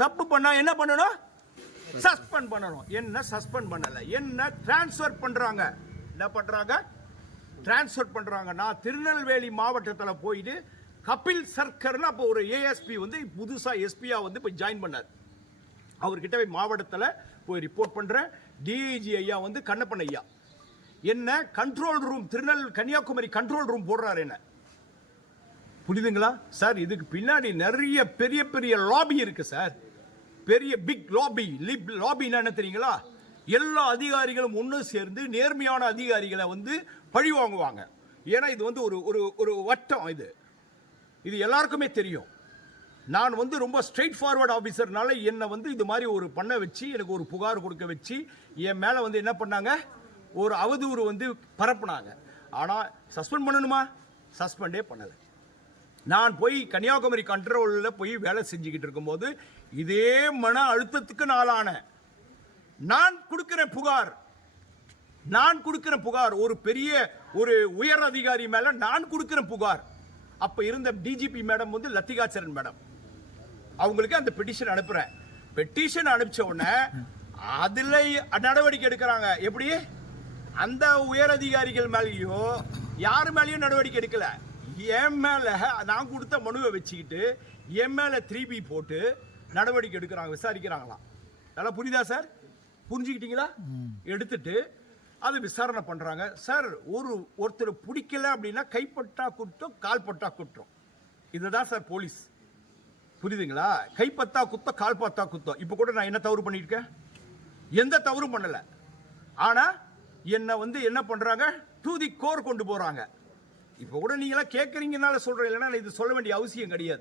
தப்பு பண்ணா என்ன பண்ணணும்? சஸ்பெண்ட் பண்ணணும். என்ன சஸ்பெண்ட் பண்ணல, என்ன டிரான்ஸ்ஃபர் பண்றாங்க. என்ன பண்றாங்க? டிரான்ஸ்ஃபர் பண்றாங்க. நான் திருநெல்வேலி மாவட்டத்தில் போயிட்டு கபில் சர்க்கர்னு அப்போ ஒரு ஏஎஸ்பி வந்து புதுசா எஸ்பியா வந்து போய் ஜாயின் பண்ணார். அவர்கிட்ட போய் மாவட்டத்தில் போய் ரிப்போர்ட் பண்றேன். டிஐஜி ஐயா வந்து கண்ணப்பன் ஐயா என்ன control room Kanyakumari control room போடுறாரு. என்ன புரியுதுங்களா சார்? இதுக்கு பின்னாடி நிறைய பெரிய பெரிய லாபி இருக்கு சார். பெரிய பிக் லாபின்னா என்ன தெரியுங்களா? எல்லா அதிகாரிகளும் ஒன்று சேர்ந்து நேர்மையான அதிகாரிகளை வந்து பழி வாங்குவாங்க. ஏன்னா இது வந்து ஒரு வட்டம். இது எல்லாருக்குமே தெரியும். நான் வந்து ரொம்ப ஸ்ட்ரெயிட் ஃபார்வர்ட் ஆஃபீஸர்னால என்னை வந்து இது மாதிரி ஒரு பண்ண வச்சு எனக்கு ஒரு புகார் கொடுக்க வச்சு என் மேலே வந்து என்ன பண்ணாங்க, ஒரு அவதூறு வந்து பரப்புனாங்க. ஆனால் சஸ்பெண்ட் பண்ணணுமா? சஸ்பெண்டே பண்ணலை. நான் போய் கன்னியாகுமரி கண்ட்ரோலில் போய் வேலை செஞ்சுக்கிட்டு இருக்கும்போது இதே மன அழுத்தத்துக்கு நாளான நான் கொடுக்கிறேன் புகார் ஒரு பெரிய ஒரு உயர் அதிகாரி மேல நான் கொடுக்கிறேன் புகார். அப்ப இருந்த டிஜிபி மேடம் வந்து லத்திகாச்சரன் மேடம், அவங்களுக்கு அந்த பெட்டிஷன் அனுப்புறேன். பெட்டிஷன் அனுப்பிச்ச உடனே அதுல நடவடிக்கை எடுக்கிறாங்க. எப்படி? அந்த உயர் அதிகாரிகள் மேலேயோ யாரு மேலேயும் நடவடிக்கை எடுக்கல. என் மேல நான் கொடுத்த மனுவை வச்சுக்கிட்டு என் மேல 3B போட்டு நடவடிக்கை எடுக்கிறாங்க, விசாரிக்கிறாங்களாம். நல்லா புரியுதா சார்? புரிஞ்சுக்கிட்டீங்களா? எடுத்துட்டு அது விசாரணை பண்றாங்க. சார் ஒருத்தர் பிடிக்கல அப்படின்னா கைப்பட்டா குற்றம், கால்பட்டா குற்றம். இதுதான் சார் போலீஸ். புரியுதுங்களா? கைப்பத்தா குத்தம், கால்பத்தா குத்தம். இப்ப கூட நான் என்ன தவறு பண்ணிருக்கேன்? எந்த தவறும் பண்ணல. ஆனா என்ன வந்து என்ன பண்றாங்க, டு தி கோர் கொண்டு போறாங்க. இப்ப கூட நீங்க எல்லாம் கேட்கறீங்கனால சொல்றேன், இல்லைன்னா இது சொல்ல வேண்டிய அவசியம் கிடையாது.